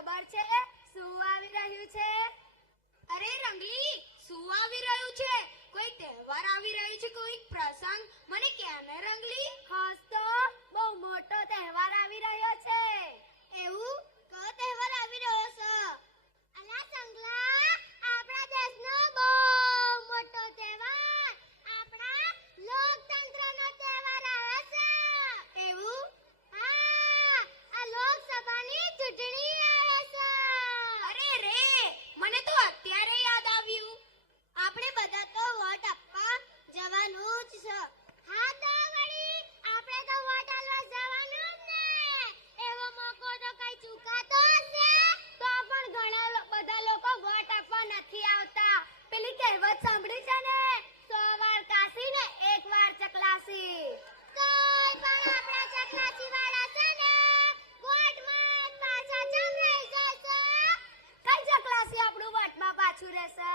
ખબર છે શું આવી રહ્યું છે? અરે રંગલી, શું આવી રહ્યું છે? કોઈ તહેવાર આવી રહ્યું છે, કોઈ પ્રસંગ? મને કે ને રંગલી. ખાસ તો બહુ મોટો તહેવાર આવી રહ્યો છે. એવું? કયો તહેવાર આવી રહ્યો છે? અલા સંગલા, આપણા દેશનો બહુ મોટો તહેવાર, આપણા લોકતંત્રનો તહેવાર આવે છે. એવું? હા, આ લોકસભાની ચૂંટણી આવે છે. અરે રે, મને તો અત્યારે યાદ આવ્યું. આપણે બધા તો વોટ આપવા જવાનું જ છે. હા તો વળી આપણે તો વોટ આલવા જવાનું જ ને. એવો મોકો તો કઈ ચૂકાતો હશે? તો પણ ઘણા બધા લોકો વોટ આપવા નથી આવતા. પેલી કહેવત સાંભળી છે ને, 100 વાર કાશી ને 1 વાર ચકલાસી. તોય પણ આપણા ચકલાસી વાળા છે ને વોટમાં પાછા ચમ રહી જશે? કઈ ચકલાસી આપણું વોટમાં પાછું રહેશે?